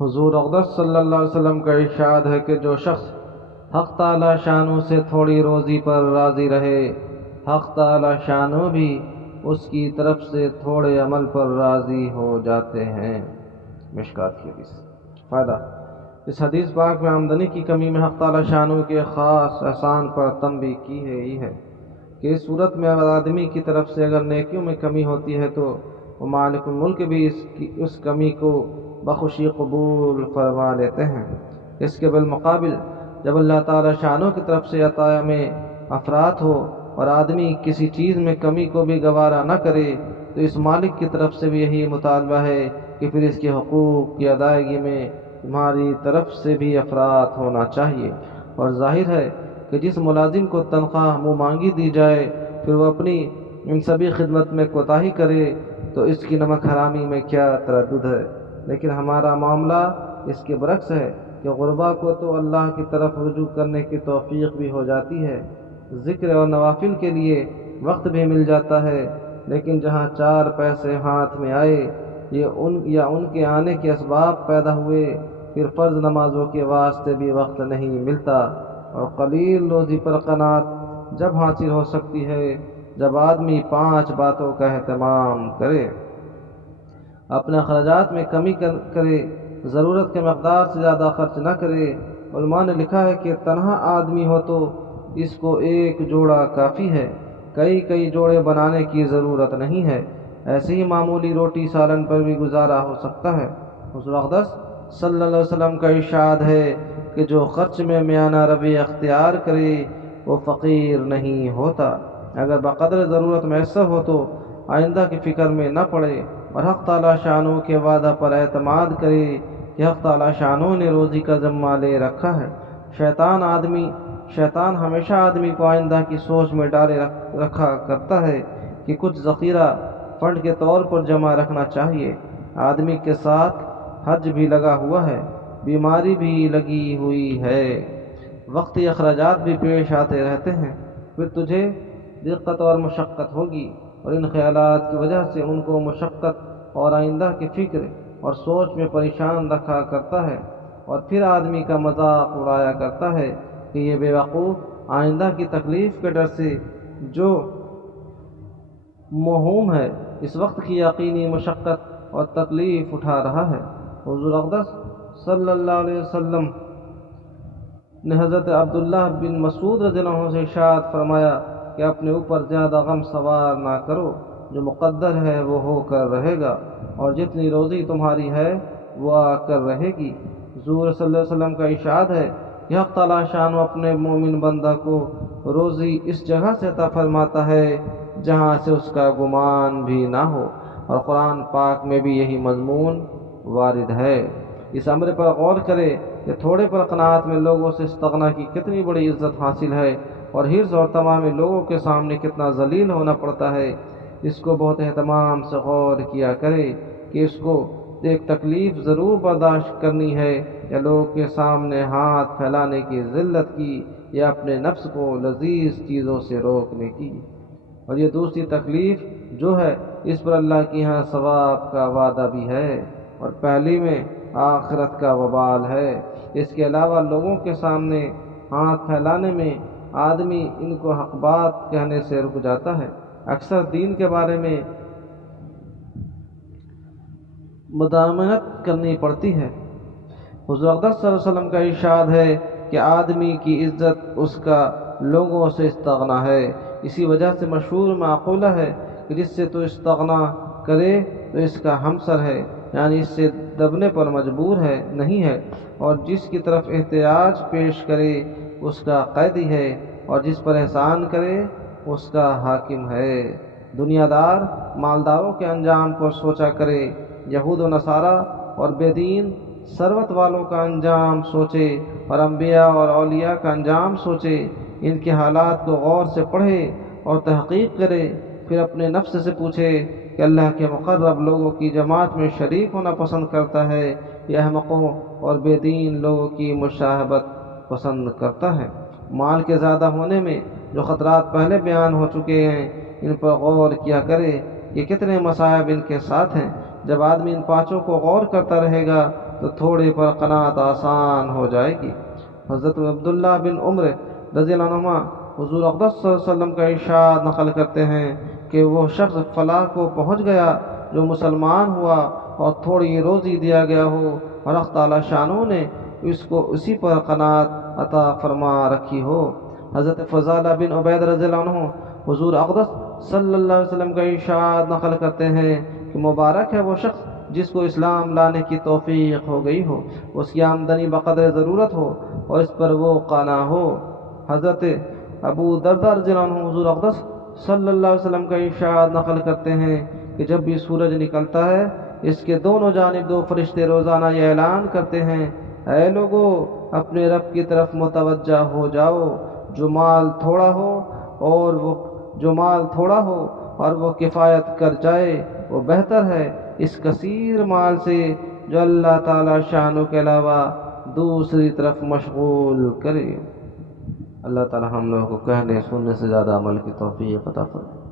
حضور اقدس صلی اللہ علیہ وسلم کا ارشاد ہے کہ جو شخص حق تعالی شانو سے تھوڑی روزی پر راضی رہے، حق تعالی شانو بھی اس کی طرف سے تھوڑے عمل پر راضی ہو جاتے ہیں۔ مشکات کی حدیث۔ فائدہ: اس حدیث پاک میں آمدنی کی کمی میں حق تعالی شانو کے خاص احسان پر تنبیہ کی ہے کہ اس صورت میں اگر آدمی کی طرف سے اگر نیکیوں میں کمی ہوتی ہے تو وہ مالک الملک بھی اس کمی کو بخوشی قبول فرما لیتے ہیں۔ اس کے بالمقابل جب اللہ تعالی شانوں کی طرف سے عطایا میں افراط ہو اور آدمی کسی چیز میں کمی کو بھی گوارا نہ کرے تو اس مالک کی طرف سے بھی یہی مطالبہ ہے کہ پھر اس کے حقوق کی ادائیگی میں تمہاری طرف سے بھی افراط ہونا چاہیے۔ اور ظاہر ہے کہ جس ملازم کو تنخواہ منہ مانگی دی جائے پھر وہ اپنی ان سبھی خدمت میں کوتاہی کرے تو اس کی نمک حرامی میں کیا تردد ہے۔ لیکن ہمارا معاملہ اس کے برعکس ہے کہ غربا کو تو اللہ کی طرف رجوع کرنے کی توفیق بھی ہو جاتی ہے، ذکر اور نوافل کے لیے وقت بھی مل جاتا ہے، لیکن جہاں چار پیسے ہاتھ میں آئے یا ان کے آنے کے اسباب پیدا ہوئے پھر فرض نمازوں کے واسطے بھی وقت نہیں ملتا۔ اور قلیل روزی پر قناعت جب حاصل ہو سکتی ہے جب آدمی 5 باتوں کا اہتمام کرے، اپنے اخراجات میں کمی کرے، ضرورت کے مقدار سے زیادہ خرچ نہ کرے۔ علماء نے لکھا ہے کہ تنہا آدمی ہو تو اس کو ایک جوڑا کافی ہے، کئی جوڑے بنانے کی ضرورت نہیں ہے۔ ایسے ہی معمولی روٹی سالن پر بھی گزارا ہو سکتا ہے۔ حضور اقدس صلی اللہ علیہ وسلم کا ارشاد ہے کہ جو خرچ میں میانہ روی اختیار کرے وہ فقیر نہیں ہوتا۔ اگر بقدر ضرورت میسر ہو تو آئندہ کی فکر میں نہ پڑے اور حق تعالی شانوں کے وعدہ پر اعتماد کرے کہ حق تعالی شانوں نے روزی کا ذمہ لے رکھا ہے۔ شیطان ہمیشہ آدمی کو آئندہ کی سوچ میں ڈالے رکھا کرتا ہے کہ کچھ ذخیرہ فنڈ کے طور پر جمع رکھنا چاہیے۔ آدمی کے ساتھ حج بھی لگا ہوا ہے، بیماری بھی لگی ہوئی ہے، وقتی اخراجات بھی پیش آتے رہتے ہیں، پھر تجھے دقت اور مشقت ہوگی اور ان خیالات کی وجہ سے ان کو مشقت اور آئندہ کی فکر اور سوچ میں پریشان رکھا کرتا ہے، اور پھر آدمی کا مذاق اڑایا کرتا ہے کہ یہ بے وقوف آئندہ کی تکلیف کے ڈر سے جو موہوم ہے اس وقت کی یقینی مشقت اور تکلیف اٹھا رہا ہے۔ حضور اقدس صلی اللہ علیہ وسلم نے حضرت عبداللہ بن مسعود رضی اللہ عنہ سے ارشاد فرمایا کہ اپنے اوپر زیادہ غم سوار نہ کرو، جو مقدر ہے وہ ہو کر رہے گا، اور جتنی روزی تمہاری ہے وہ آ کر رہے گی۔ حضور صلی اللہ علیہ وسلم کا ارشاد ہے کہ حق تعالی شان اپنے مومن بندہ کو روزی اس جگہ سے عطا فرماتا ہے جہاں سے اس کا گمان بھی نہ ہو، اور قرآن پاک میں بھی یہی مضمون وارد ہے۔ اس امر پر غور کرے کہ تھوڑے پر قناعت میں لوگوں سے استغنا کی کتنی بڑی عزت حاصل ہے اور حرص اور تمام لوگوں کے سامنے کتنا ذلیل ہونا پڑتا ہے۔ اس کو بہت اہتمام سے غور کیا کرے کہ اس کو ایک تکلیف ضرور برداشت کرنی ہے، یا لوگوں کے سامنے ہاتھ پھیلانے کی ذلت کی، یا اپنے نفس کو لذیذ چیزوں سے روکنے کی۔ اور یہ دوسری تکلیف جو ہے اس پر اللہ کی یہاں ثواب کا وعدہ بھی ہے، اور پہلی میں آخرت کا وبال ہے۔ اس کے علاوہ لوگوں کے سامنے ہاتھ پھیلانے میں آدمی ان کو حق بات کہنے سے رک جاتا ہے، اکثر دین کے بارے میں مدامنت کرنی پڑتی ہے۔ حضور اقدس صلی اللہ علیہ وسلم کا ارشاد ہے کہ آدمی کی عزت اس کا لوگوں سے استغنا ہے۔ اسی وجہ سے مشہور معقولہ ہے کہ جس سے تو استغنا کرے تو اس کا ہمسر ہے، یعنی اس سے دبنے پر مجبور ہے نہیں ہے، اور جس کی طرف احتیاج پیش کرے اس کا قیدی ہے، اور جس پر احسان کرے اس کا حاکم ہے۔ دنیا دار مالداروں کے انجام کو سوچا کرے، یہود و نصارہ اور بے دین ثروت والوں کا انجام سوچے، اور انبیاء اور اولیاء کا انجام سوچے۔ ان کے حالات کو غور سے پڑھے اور تحقیق کرے، پھر اپنے نفس سے پوچھے کہ اللہ کے مقرب لوگوں کی جماعت میں شریک ہونا پسند کرتا ہے یا احمقوں اور بے دین لوگوں کی مشاہبت پسند کرتا ہے۔ مال کے زیادہ ہونے میں جو خطرات پہلے بیان ہو چکے ہیں ان پر غور کیا کرے کہ کتنے مصائب ان کے ساتھ ہیں۔ جب آدمی ان پانچوں کو غور کرتا رہے گا تو تھوڑے پر قناعت آسان ہو جائے گی۔ حضرت عبداللہ بن عمر رضی اللہ عنہما حضور اقدس صلی اللہ علیہ وسلم کا ارشاد نقل کرتے ہیں کہ وہ شخص فلاح کو پہنچ گیا جو مسلمان ہوا اور تھوڑی روزی دیا گیا ہو اور اللہ تعالیٰ شانوں نے اس کو اسی پر قناعت عطا فرما رکھی ہو۔ حضرت فضالہ بن عبید رضی اللہ عنہ حضور اقدس صلی اللہ علیہ وسلم کا ارشاد نقل کرتے ہیں کہ مبارک ہے وہ شخص جس کو اسلام لانے کی توفیق ہو گئی ہو، اس کی آمدنی بقدر ضرورت ہو اور اس پر وہ قانع ہو۔ حضرت ابو درداء رضی اللہ عنہ حضور اقدس صلی اللہ علیہ وسلم کا ارشاد نقل کرتے ہیں کہ جب بھی سورج نکلتا ہے اس کے دونوں جانب دو فرشتے روزانہ یہ اعلان کرتے ہیں، اے لوگو اپنے رب کی طرف متوجہ ہو جاؤ، جو مال تھوڑا ہو اور وہ کفایت کر جائے وہ بہتر ہے اس کثیر مال سے جو اللہ تعالی شانوں کے علاوہ دوسری طرف مشغول کرے۔ اللہ تعالی ہم لوگوں کو کہنے سننے سے زیادہ عمل کی توفیق عطا فرمائے۔